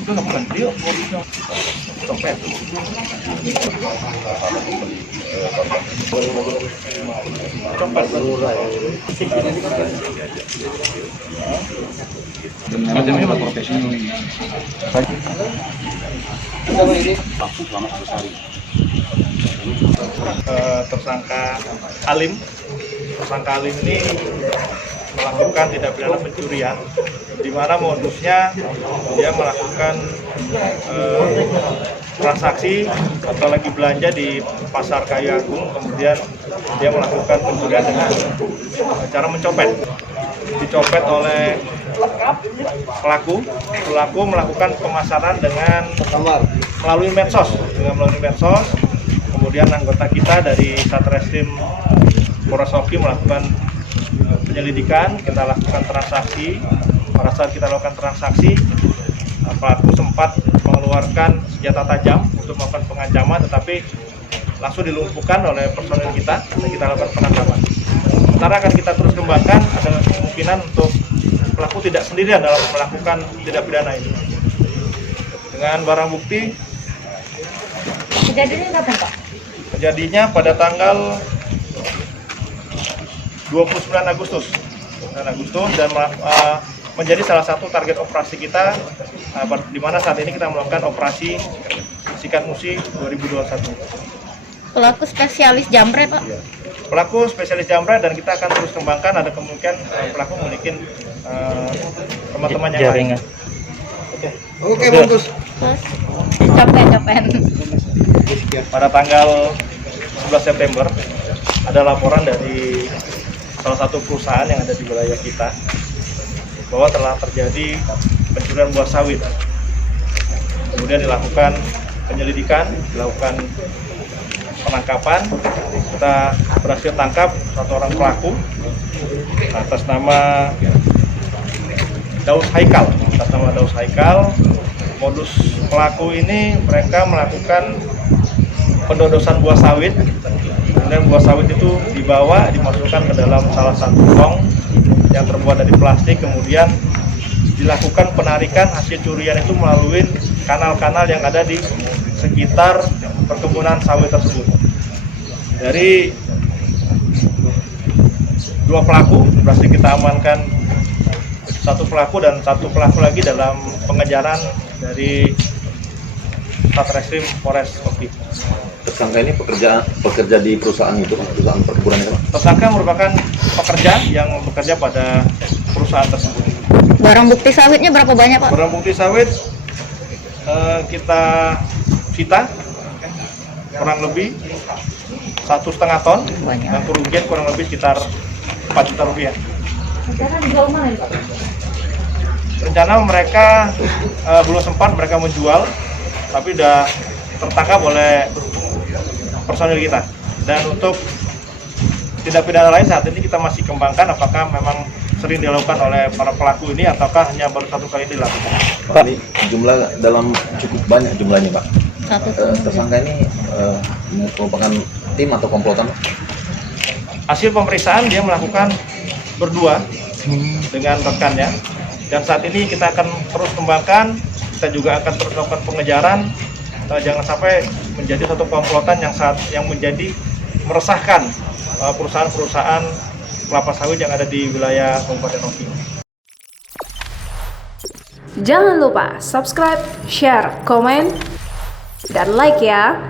Itu nggak yuk, copet. Macamnya buat profesional. Tersangka Alim ini melakukan tindak pidana pencurian, di mana modusnya dia melakukan transaksi atau lagi belanja di Pasar Kayu Agung, kemudian dia melakukan pencurian dengan cara mencopet. Dicopet oleh pelaku melakukan pemasaran dengan melalui medsos, kemudian anggota kita dari Satreskrim Polres Oki melakukan penyelidikan, kita lakukan transaksi. Pada saat kita lakukan transaksi, pelaku sempat mengeluarkan senjata tajam untuk melakukan pengancaman, tetapi langsung dilumpuhkan oleh personil kita dan kita lakukan penangkapan. Sementara akan kita terus kembangkan, ada kemungkinan untuk pelaku tidak sendirian dalam melakukan tindak pidana ini. Dengan barang bukti. Kejadiannya kapan, Pak? Kejadiannya pada tanggal 29 Agustus dan menjadi salah satu target operasi kita, di mana saat ini kita melakukan operasi Sikat Musi 2021. Pelaku spesialis jamret, Pak? Pelaku spesialis jamret, dan kita akan terus kembangkan, ada kemungkinan pelaku memiliki teman-teman yang lain. Oke, bagus. Copen. Pada tanggal 11 September ada laporan dari salah satu perusahaan yang ada di wilayah kita bahwa telah terjadi pencurian buah sawit. Kemudian dilakukan penyelidikan, dilakukan penangkapan. Kita berhasil tangkap satu orang pelaku atas nama Daus Haikal. Modus pelaku ini, mereka melakukan pendodosan buah sawit. Kemudian buah sawit itu dimasukkan ke dalam salah satu tong yang terbuat dari plastik, kemudian dilakukan penarikan hasil curian itu melalui kanal-kanal yang ada di sekitar perkebunan sawit tersebut. Dari dua pelaku berhasil kita amankan, satu pelaku dan satu pelaku lagi dalam pengejaran dari Satreskrim Polres Oki. Tersangka ini pekerja di perusahaan perkebunan itu? Tersangka merupakan pekerja yang bekerja pada perusahaan tersebut. Barang bukti sawitnya berapa banyak, Pak? Barang bukti sawit kita sita kurang lebih 1,5 ton, dan kerugian kurang lebih sekitar 4 juta rupiah. Rencana mereka belum sempat mereka menjual, tapi sudah tertangkap oleh personil kita. Dan untuk tindak pidana lain saat ini kita masih kembangkan apakah memang sering dilakukan oleh para pelaku ini ataukah hanya baru satu kali dilakukan. Pak, ini jumlah dalam cukup banyak jumlahnya, Pak. Tersangka ini merupakan tim atau komplotan? Hasil pemeriksaan dia melakukan berdua dengan rekannya, dan saat ini kita akan terus kembangkan. Kita juga akan terus melakukan pengejaran, jangan sampai menjadi satu komplotan yang menjadi meresahkan perusahaan-perusahaan kelapa sawit yang ada di wilayah Kabupaten Oki. Jangan lupa subscribe, share, komen, dan like ya.